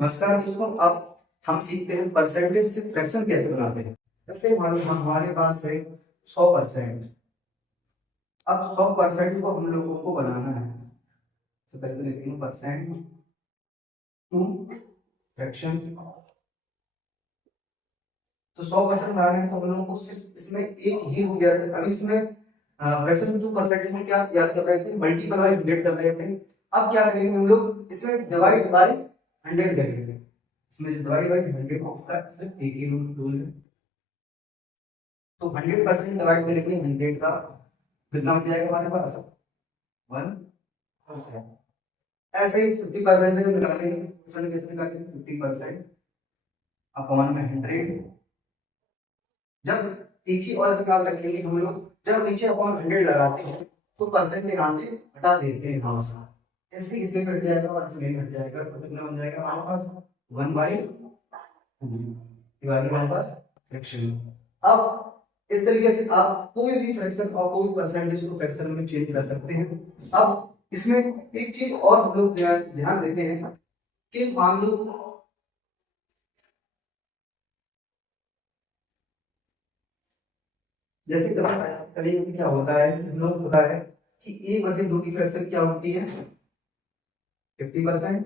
नमस्कार दोस्तों, अब हम सीखते हैं परसेंटेज से फ्रैक्शन कैसे बनाते हैं। जैसे मान लो हमारे पास है 100%। अब 100% को हम लोगों को बनाना है। सबसे पहले तो लिखेंगे परसेंट टू फ्रैक्शन। तो 100% बनाना है तो हम लोगों को सिर्फ इसमें एक ही हो गया था। अभी इसमें फ्रैक्शन टू परसेंटेज में क्या याद कर रहे थे, मल्टीपल बाय 100 कर रहे थे। अब क्या करेंगे हम लोग, इसमें डिवाइड बाय 100 करेंगे। इसमें डिवाइड बाय 100 इसका सिर्फ एक ही रूल है। तो 100% डिवाइड करेंगे 100 का, कितना हो जाएगा हमारे पास 1%। ऐसे ही 50% निकालेंगे, परसेंट कैसे निकालेंगे, 50% अपॉन में 100। जब एक चीज और याद रखेंगे हम लोग, जब नीचे अपॉन 100 लगाते हैं तो परसेंट यहाँ से हटा देते हैं यहाँ से। ऐसे इसमें कट जाएगा और इसमें कट जाएगा, तो कितना बन जाएगा हमारे पास 1/2 डिवाइडेड हमारे पास फ्रैक्शन। अब इस तरीके से आप कोई भी फ्रैक्शन और कोई परसेंटेज को फ्रैक्शन में चेंज कर सकते हैं। अब इसमें एक चीज और हम लोग ध्यान देते हैं कि मान लो जैसे कभी कभी क्या होता है, हम लोग पता है कि 1/2 की फ्रैक्शन क्या होती है 50%।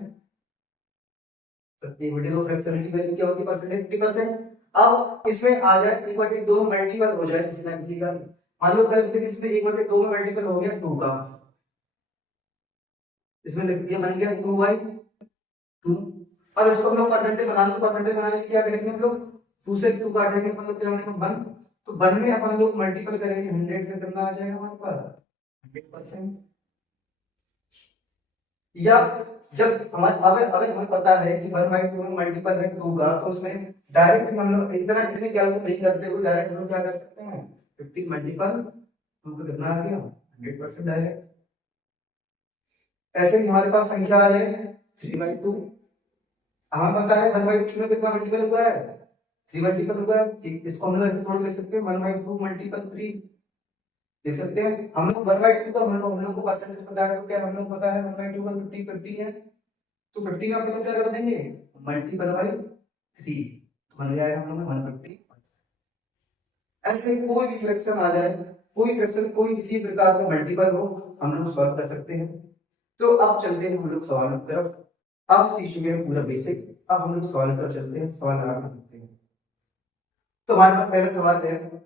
तो 1/2 फ्रैक्शन की वैल्यू क्या होती है परसेंटेज 50%। अब इसमें आ जाए 1/2 मल्टीपल हो जाए किसी ना किसी का। मान लो कल इसमें 1/2 में मल्टीपल हो गया 2 का, इसमें लिख दिया बन गया 2/2। अब इसको हम लोग परसेंटेज बनाने, तो परसेंटेज बनाने के लिए क्या करेंगे हम लोग, 2 से 2 काटेंगे, मतलब क्या बनेगा 1। तो 1 में अपन लोग मल्टीपल करेंगे 100 से, कितना आ जाएगा हमारे पास 100%। या जब हमारे अगर अगर हमें पता है कि 1/2 में मल्टीपल है 2 का, तो उसमें डायरेक्ट हम लोग इतना इतने कैलकुलेट नहीं करते हुए डायरेक्ट हम लोग क्या कर सकते हैं, 50 मल्टीपल 2 का कितना आ गया 100% डायरेक्ट। ऐसे ही हमारे पास संख्या आ जाए 3/2। हमें पता है 1/2 में कितना मल्टीपल हुआ है 3 मल्टीपल हुआ है। इसको हम लोग ऐसे थोड़ा लिख सकते हैं 1/2 मल्टीपल 3 लिख सकते हैं। हम लोग 1/2 का हम लोग को परसेंटेज पता है, तो क्या हम लोग पता है 1/2 का 50 है। तो 50 का अपन लोग क्या कर देंगे मल्टीपल बाई 3, तो बन जाएगा हम लोग 150। ऐसे कोई भी फ्रैक्शन आ जाए, कोई फ्रैक्शन कोई किसी प्रकार का मल्टीपल हो, हम लोग सॉल्व कर सकते हैं। तो अब चलते हैं हम लोग सवाल की तरफ। अब सीख चुके हैं पूरा बेसिक, अब हम लोग सवाल की तरफ चलते हैं, सवाल आगे देखते हैं। तो हमारे पास पहला सवाल है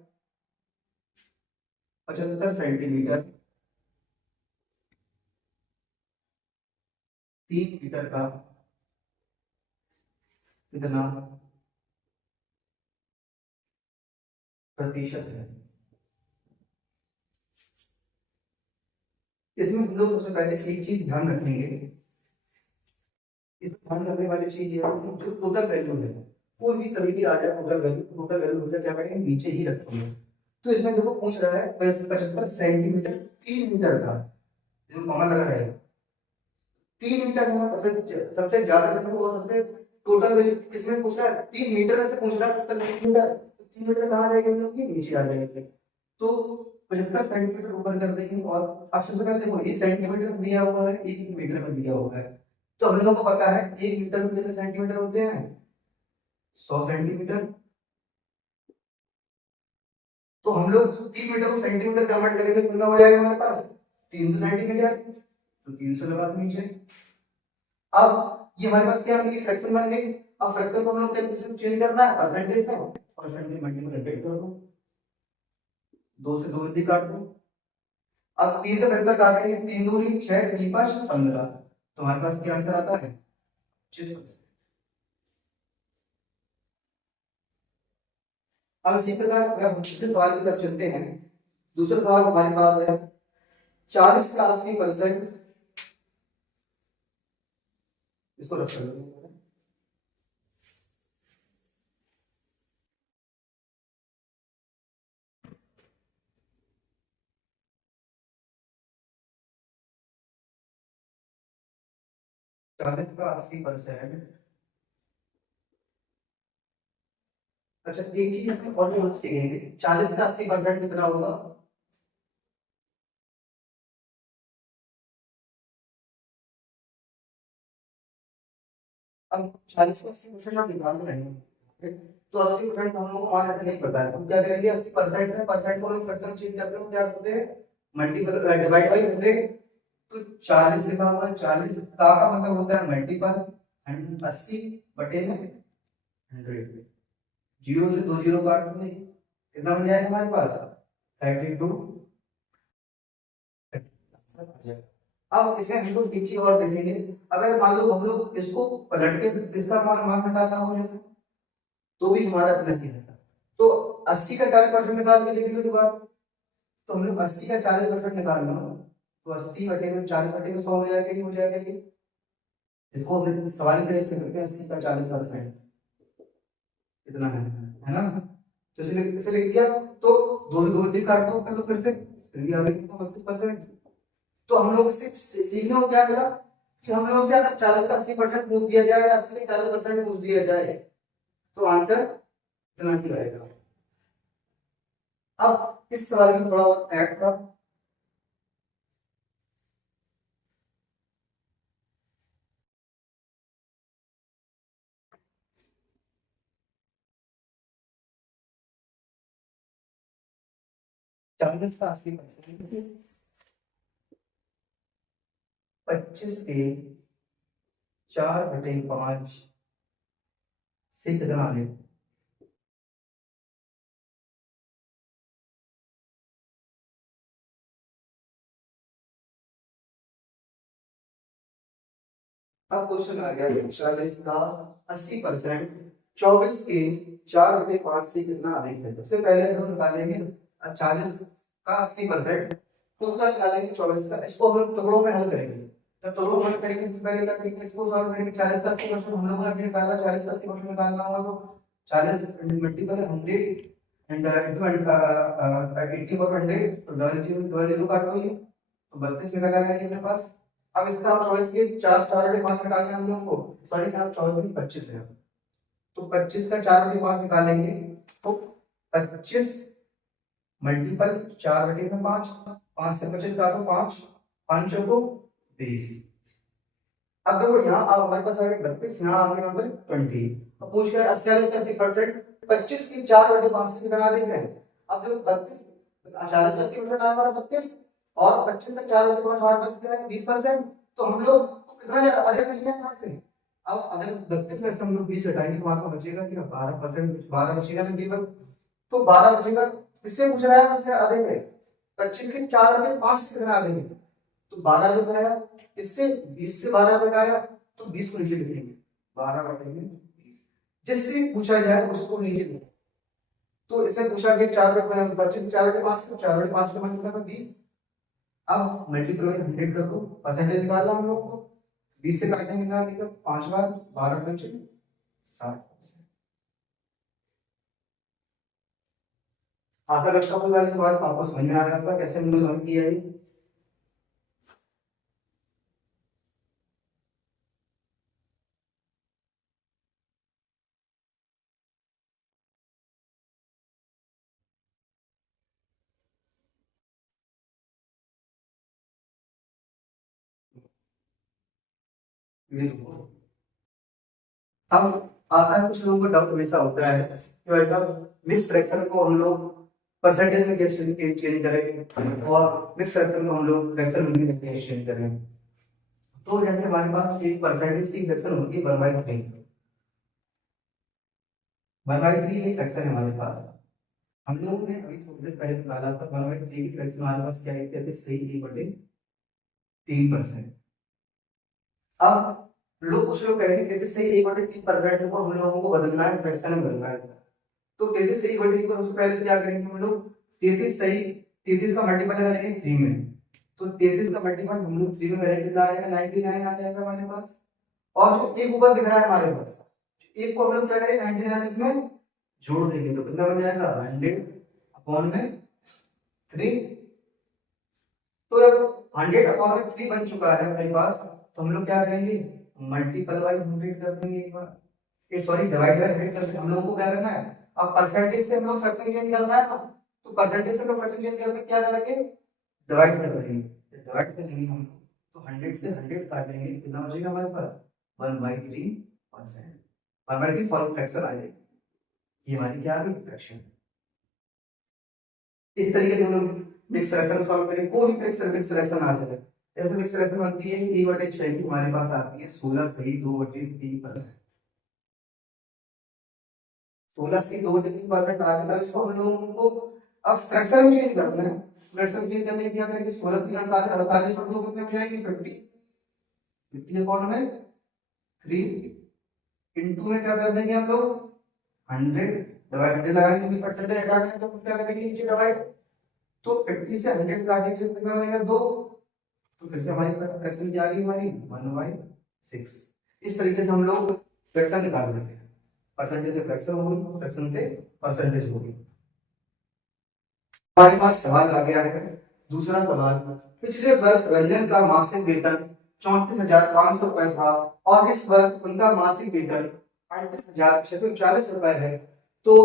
75 सेंटीमीटर 3 मीटर का कितना प्रतिशत है। इसमें हम लोग सबसे पहले एक चीज ध्यान रखेंगे, इस ध्यान रखने वाली चीज ये है कि जो टोटल वैल्यू है, कोई भी कभी भी आ जाए टोटल वैल्यू, टोटल वैल्यू हमेशा क्या करेंगे नीचे ही रखेंगे। तो इसमें देखो पूछ रहा है 75 सेंटीमीटर 3 मीटर का, इसमें कॉमन लगा रहेगा 3 मीटर होगा सबसे सबसे ज्यादा वैल्यू, और सबसे टोटल वैल्यू किसमें पूछ रहा है 3 मीटर में से पूछ रहा है टोटल 3 मीटर। तो 3 मीटर कहाँ जाएगा हम लोग की नीचे आ जाएंगे। तो 75 सेंटीमीटर ऊपर कर देंगे, और अब सबसे पहले देखो ये सेंटीमीटर में दिया हुआ है, 1 मीटर में दिया हुआ है। तो हम लोगों को पता है 1 मीटर में कितने सेंटीमीटर होते हैं 100 सेंटीमीटर। तो हम लोग 3 मीटर को सेंटीमीटर कन्वर्ट करेंगे तो कितना हो जाएगा हमारे पास 300 सेंटीमीटर। तो 300 लगा दो नीचे। अब ये हमारे पास क्या मिली फ्रैक्शन बन गई। अब फ्रैक्शन को हम लोग कैसे चेंज करना है परसेंटेज में, परसेंटेज मल्टीपल 100 कर दो, 2 से 2 गलती काट दो। अब 3 से 75 काटेंगे, 3 दूनी 6 3 5 15, तो हमारे पास क्या आंसर आता है 25%। अब इसी प्रकार अगर हम दूसरे सवाल की तरफ चलते हैं, दूसरा सवाल हमारे पास है 40 का 80%। इसको रख कर 40 का 80%। अच्छा एक चीज इसमें और भी हम सीखेंगे, 40 का 80% कितना होगा। अब 40 से 80% आप निकाल रहे हैं, तो 80% हम लोग को मान ऐसे नहीं पता है, तो क्या करेंगे 80% है, परसेंट को लोग फ्रैक्शन चेंज करते हैं, क्या करते हैं मल्टीपल डिवाइड बाई 100। तो 40 लिखा हुआ है, 40 का मतलब होता है मल्टीपल 80 बटे में 100, जीरो से दो जीरो काट देंगे, कितना बन जाएगा हमारे पास 32। अब इसमें हम लोग एक चीज और देखेंगे, अगर मान लो हम लोग इसको पलट के इसका मान मान निकालना हो जैसे, तो भी हमारा इतना ही रहता। तो 80 का 40% निकाल के देख लो एक बार, तो हम लोग 80 का 40% निकाल लो, तो 80 बटे में 40 बटे में 100 हो जाएगा, नहीं हो जाएगा ये? इसको हम सवाल के इसमें करते हैं 80 का 40% इतना है ना? तो इसलिए इसे लिख दिया, तो दो दो दिन काट दो कर लो फिर भी आ गई 32%। तो हम लोग इससे सीखने को क्या मिला कि हम लोग से अगर 40 का 80% पूछ दिया जाए या 80 का 40% पूछ दिया जाए, तो आंसर इतना ही रहेगा। अब इस सवाल में थोड़ा और ऐड था, चालीस का 80%, 25 के 4/5 से कितना आगे? अब क्वेश्चन आ गया 40 का 80%, 24 के 4/5 से कितना अधिक है? सबसे पहले हम निकालेंगे 40 का 80%, तो उसका निकालेंगे 24 का, इसको हम लोग टुकड़ों में हल करेंगे। जब टुकड़ों में हल करेंगे तो पहले क्या करेंगे, इसको सॉल्व करेंगे। 40 का 80% हम लोग ने अभी निकाला, 40 का 80% निकालना होगा तो 40 मल्टीपल 100 एंड इनटू 80 पर 100, तो डबल जीरो डबल जीरो काट दो, ये तो 32 निकल आएगा ये अपने पास। अब इसका हम चॉइस के 4/5 निकालने हम लोग को, सॉरी क्या 24 25 है, तो 25 का 4/5 निकालेंगे, तो 25 मल्टीपल 4/5, 5 से 25 काटो 5, 5 को 20। अब देखो यहाँ अब हमारे पास आ गया 32, यहाँ आ गया नंबर 20। अब पूछ रहा है 80% 25 की 4/5 से कितना देख रहे हैं। अब देखो 32 40 का 80% आया हमारा 32, और 25 का 4/5 हमारे पास कितना है 20%, तो हम लोग को कितना अधिक मिल गया यहाँ से। अब अगर 32 में से हम लोग 20 हटाएंगे तो आपको बचेगा क्या 12%, 12 बचेगा ना केवल, तो 12 बचेगा। किससे पूछ रहा है हमसे अधिक है, 25 के 4/5 से कितना अधिक है, तो 12 जो है, इससे 20 से 12 तक आया, तो 20 को नीचे लिखेंगे, 12/20, जिससे पूछा जाए उसको नीचे लिखेंगे। तो इसे पूछा गया 4/25, 4/5 से 4/5 का मतलब कितना 20। अब मल्टीप्लाई 100 कर दो, परसेंटेज निकालना हम लोग को, 20 से काटेंगे निकालेंगे 5 बार, 12/5 60। आशा करता हूँ वाले सवाल आपको समझ में आ रहा था, कैसे हमने सॉल्व किया है। अब आता है कुछ लोगों को डाउट हमेशा होता है कि भाई साहब मिक्स फ्रैक्शन को हम लोग परसेंटेज में कैसे चेंज करें, और मिक्स फ्रैक्शन को हम लोग फ्रैक्शन में कैसे चेंज करें। तो जैसे हमारे पास एक परसेंटेज की फ्रैक्शन होती है 1/3, 1/3 एक फ्रैक्शन है हमारे पास। हम लोगों ने अभी थोड़ी देर पहले निकाला था 1/3 की फ्रैक्शन हमारे पास क्या है, कहते हैं सही 1/3%। अब लोग कुछ लोग कहेंगे कहते सही 1/3% को हम लोगों को बदलना है, फ्रैक्शन में बदलना है, तो 33 सही बटी को सबसे पहले क्या करेंगे हम लोग, 33 सही 33 का मल्टीपल करेंगे 3 में, तो 33 का मल्टीपल हम लोग 3 में करेंगे कितना आएगा 99 आ जाएगा हमारे पास। और जो एक ऊपर दिख रहा है हमारे पास, एक को हम लोग क्या करेंगे 99 इसमें जोड़ देंगे, तो कितना बन जाएगा 100/3। तो जब 100/3 बन चुका है हमारे पास, तो हम लोग क्या करेंगे मल्टीपल बाई 100 कर देंगे एक बार, ये सॉरी डिवाइड बाय 100 कर देंगे। हम लोगों को क्या करना है, अब परसेंटेज से हम लोग फ्रैक्शन चेंज करना है ना, तो परसेंटेज से हम लोग फ्रैक्शन चेंज करके क्या करेंगे डिवाइड कर देंगे, डिवाइड करेंगे हम, तो 100 से 100 काटेंगे कितना बचेगा हमारे पास 1/3, 1 बाई 3 फॉर्म फ्रैक्शन आ जाएगी, ये हमारी क्या आ गई फ्रैक्शन। इस तरीके से हम लोग मिक्स फ्रैक्शन सॉल्व करें, कोई भी मिक्स फ्रैक्शन आ जाए, ऐसे मिक्स फ्रैक्शन बनती है 3/6 की हमारे पास आती है 16 सही 2/3%। 16 सही 2/3% आ गया, इसको हम लोगों को अब फ्रैक्शन चेंज करना है। फ्रैक्शन चेंज करने की क्या करेंगे, 16 3 48 और 2 कितने हो जाएंगे 50, 50 अपॉन में 3 इनटू में क्या कर देंगे हम लोग 100 डिवाइड लगाएंगे, क्योंकि परसेंटेज हटाने तो क्या करेंगे नीचे डिवाइड, तो 50 से 100 काटेंगे तो कितना बनेगा 2, तो फिर से हमारी फ्रैक्शन क्या आ गई हमारी 1/6। इस तरीके से हम लोग फ्रैक्शन निकाल लेते हैं, परसेंटेज से फ्रैक्शन हो गई, फ्रैक्शन से परसेंटेज हो गई। हमारे पास सवाल आ गया है दूसरा सवाल, पिछले वर्ष रंजन का मासिक वेतन 34,500 रुपए था और इस वर्ष उनका मासिक वेतन 38,640 रुपए है, तो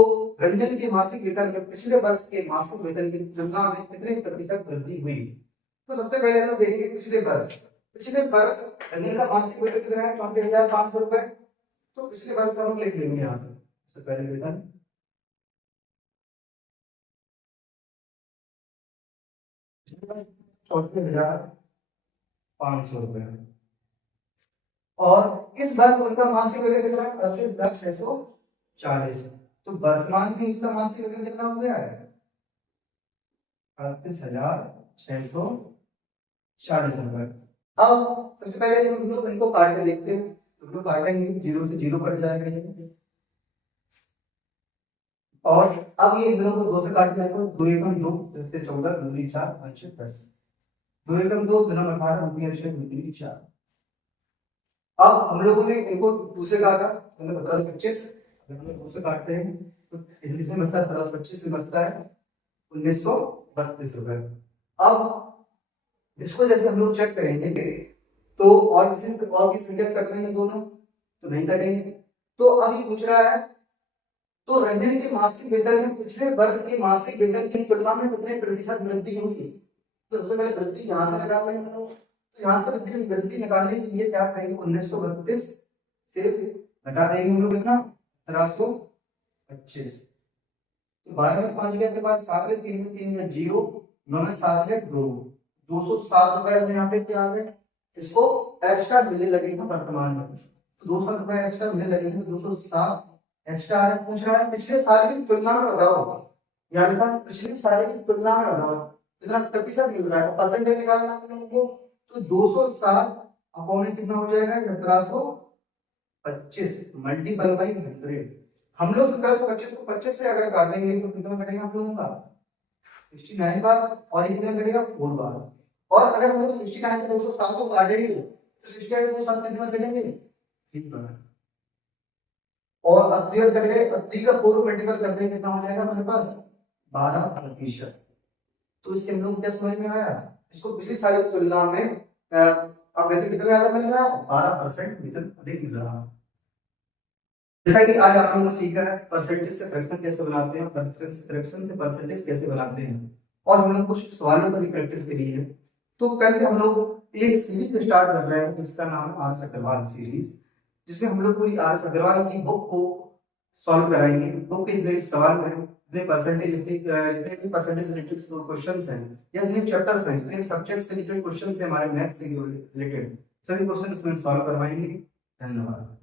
रंजन के मासिक वेतन में पिछले वर्ष के मासिक वेतन की तुलना में कितने प्रतिशत वृद्धि हुई। तो सबसे पहले हम देखेंगे पिछले वर्ष रंजन का मासिक वेतन कितना है 34,500 रुपए, तो पिछले वर्ष हम लिख लेंगे यहाँ पे सबसे पहले वेतन 34,500 रुपए और इस बार उनका मासिक वेतन कितना है 38,640, तो वर्तमान में इसका मासिक वेतन कितना हो गया है 38,640 रुपए। अब सबसे पहले हम लोग इनको काट के देखते हैं, तो लोग काटेंगे 0 से 0 कट जाएगा और अब ये दोनों को 2 से काट दिया तो 2 एकम 2 14 2 4 5 10, 2 एकम 2 2 18 2 6 2 4। अब हम लोगों ने इनको 2 से काटा तो 17 25, हम लोग 2 से काटते हैं तो इसमें बचता है 17 25 से बचता है 1932 रुपए। अब इसको जैसे हम लोग चेक करेंगे तो और किस संख्या से कट रहे दोनों, तो नहीं कटेंगे। तो अब ये पूछ रहा है तो रंजन के मासिक वेतन में पिछले वर्ष के मासिक वेतन की तुलना में कितने प्रतिशत वृद्धि हुई, तो सबसे पहले वृद्धि यहाँ से निकाल लेंगे हम लोग, तो यहाँ से वृद्धि निकालने के लिए क्या करेंगे 1932 से घटा देंगे हम लोग कितना 1725, तो 12 में 5 गया के बाद 7 में 3 में 3 में 0 9 में 7 में 2 207 रुपए में यहाँ पे क्या आ गए, इसको एक्स्ट्रा मिलने लगेगा वर्तमान में, तो 200 रुपए एक्स्ट्रा मिलने लगेंगे, 207 एक्स्ट्रा है। पूछ रहा है पिछले साल की तुलना में बताओ, यानी कि पिछले साल की तुलना में बताओ कितना प्रतिशत मिल रहा है, परसेंटेज निकालना है हमको, तो 207 अपॉन कितना हो जाएगा 1725 मल्टीपल बाई 100। हम लोग 1725 को 25 से अगर काटेंगे तो कितना कटेगा हम लोगों का 69 बार और कितना कटेगा 4 बार, और अगर हम लोग 69 से 207 को काटेंगे तो 69 से 207 कितना कटेंगे 3 बार, और अब 3 कट गए, 3 का 4 मल्टीपल कर देंगे कितना हो जाएगा हमारे पास 12%। तो इससे हम लोग क्या समझ में आया, इसको पिछली साल की तुलना में अब वेतन कितना ज्यादा मिल रहा है 12% वेतन अधिक मिल रहा है। जैसा कि आज आप लोगों ने सीखा है परसेंटेज से फ्रैक्शन कैसे बनाते हैं, फ्रैक्शन से परसेंटेज कैसे बनाते हैं, और हम लोग कुछ सवालों पर भी प्रैक्टिस करी है। तो कल से हम लोग एक सीरीज स्टार्ट कर रहे हैं जिसका नाम है आर अग्रवाल सीरीज, जिसमें हम लोग पूरी आर अग्रवाल की बुक को सॉल्व कराएंगे। बुक के जितने सवाल हैं, जितने परसेंटेज रिलेटेड क्वेश्चंस हैं या जितने चैप्टर्स हैं, जितने सब्जेक्ट से रिलेटेड क्वेश्चंस हैं हमारे मैथ्स से रिलेटेड, सभी क्वेश्चन इसमें सॉल्व करवाएंगे। धन्यवाद।